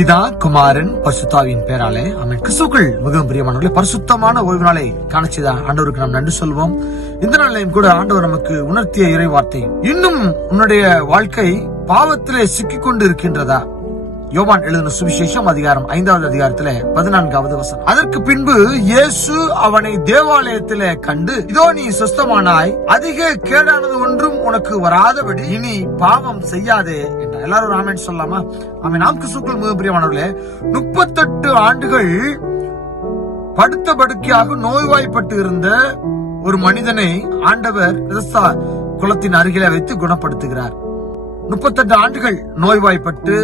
பிதா குமாரன் பரிசுத்தாவின் பேராலே ஆமென். கிறிஸ்துவுக்குள் மிகவும் பிரியமானவர்களே, பரிசுத்தமான ஓய்வு நாளை காணச்சிதா ஆண்டவருக்கு நாம் நன்றி சொல்வோம். இந்த நாளையும் கூட ஆண்டவர் நமக்கு உணர்த்திய இறை வார்த்தை, இன்னும் உன்னுடைய வாழ்க்கை பாவத்திலே சிக்கிக் கொண்டு இருக்கின்றதா? யோவான் எழுதின சுவிசேஷம் அதிகாரம் 5வது அதிகாரத்திலே 14வது வசனம். அதற்கு பின்பு இயேசு அவனை தேவாலயத்திலே கண்டு, இதோ நீ சுஸ்தமானாய், அதிக கேடானது ஒன்றும் உனக்கு வராதபடி இனி பாவம் செய்யாதே என்றார். எல்லாரும் ஆமென் சொல்லலாமா? ஆமென். நாம் கிறிஸ்துவுக்குள் மிக பிரியமானவர்களே, 38 ஆண்டுகள் படுத்த படுக்கையாக நோய்வாய்ப்பட்டு இருந்த ஒரு மனிதனை ஆண்டவர் பெதஸ்தா குளத்தின் அருகிலே வைத்து குணப்படுத்துகிறார். 38 ஆண்டுகள் நோய்வாய்ப்பட்டு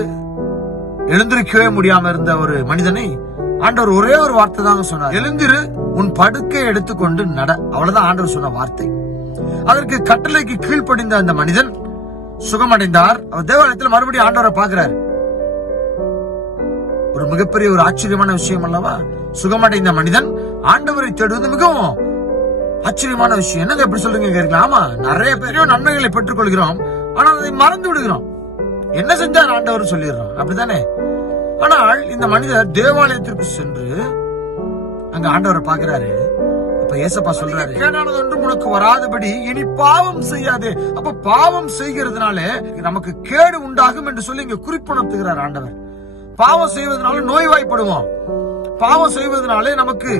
எழுந்திருக்கவே முடியாம இருந்த ஒரு மனிதனை ஆண்டவர் ஒரே ஒரு வார்த்தை தான் சொன்னார், எழுந்திரு, உன் படுக்கை எடுத்துக்கொண்டு நட. அவ்வளவுதான் ஆண்டவர் சொன்ன வார்த்தை. அதற்கு கட்டளைக்கு கீழ்ப்படிந்த அந்த மனிதன் சுகமடைந்தார். அவர் தேவாலயத்தில் மறுபடியும் ஆண்டவரை பார்க்கிறார். ஒரு மிகப்பெரிய ஒரு ஆச்சரியமான விஷயம் அல்லவா? சுகமடைந்த மனிதன் ஆண்டவரை தேடுவது மிகவும் ஆச்சரியமான விஷயம். என்னங்க எப்படி சொல்றீங்க கேட்கலாம். ஆமா, நிறைய பேரையும் நன்மைகளை பெற்றுக் கொள்கிறோம், ஆனால் அதை மறந்து விடுகிறோம். என்ன செஞ்சார் ஆண்டவர் சொல்லிடுறோம், அப்படித்தானே? ஆனால் இந்த மனிதர் தேவாலயத்திற்கு சென்று அங்க ஆண்டவரை பாக்குறாரு. அப்ப ஏசப்பா சொல்றாரு, கேடானது ஒன்றும் உனக்கு வராதபடி இனி பாவம் செய்யாதே. அப்ப பாவம் செய்கிறதுனால நமக்கு கேடு உண்டாகும் என்று சொல்லி இங்க குறிப்புணர்த்துகிறார் ஆண்டவர். பாவம் செய்வதனால நோய்வாய்ப்படுவோம், பாவம் செய்வதனாலே நமக்கு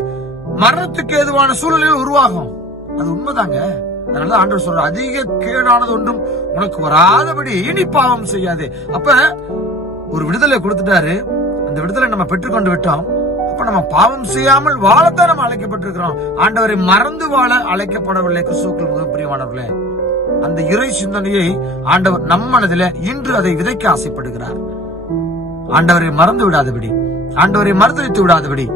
மரணத்துக்கு ஏதுவான சூழ்நிலைகள் உருவாகும். அது உண்மைதாங்க. அதனால ஆண்டவர் சொல்ற, அதிக கேடானது ஒன்றும் உனக்கு வராதபடி இனி பாவம் செய்யாதே. அப்ப ஒரு விடுதலை கொடுத்துட்டாரு. அந்த விடுதலை நம்ம பெற்றுக்கொண்டு விட்டோம். அப்ப நம்ம பாவம் செய்யாமல் வாழத்தான் நம்ம அழைக்கப்பட்டிருக்கிறோம். ஆண்டவரை மறந்து வாழ அழைக்கப்படவில்லை. கிறிஸ்துவுக்குள் மிக பிரியமானவர்களே, அந்த இறை சிந்தனையை ஆண்டவர் நம் மனதில இன்று அதை விதைக்க ஆசைப்படுகிறார். ஆண்டவரை மறந்து விடாதபடி, ஆண்டவரை மறுதளித்து விடாதபடி,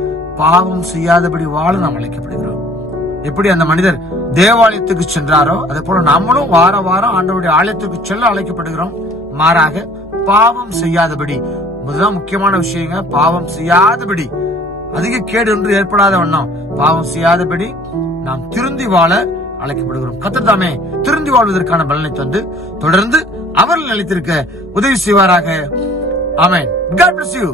பாவம் செய்யாதபடி வாழ நாம் அழைக்கப்படுகிறோம். எப்படி அந்த மனிதர் தேவாலயத்துக்கு சென்றாரோ அதே போல நம்மளும் வார வாரம் ஆண்டவருடைய ஆலயத்துக்கு செல்ல அழைக்கப்படுகிறோம். மாறாக பாவம் செய்யாதபடி, முதலாம் முக்கியமான விஷயங்க, பாவம் செய்யாதபடி, அதிக கேடு ஒன்று ஏற்படாத வண்ணம் பாவம் செய்யாதபடி நாம் திருந்தி வாழ அழைக்கப்படுகிறோம். கர்த்தர் தாமே திருந்தி வாழ்வதற்கான பலனை தந்து தொடர்ந்து அவர்கள் நிலைத்திருக்க உதவி செய்வாராக. ஆமென். God bless you.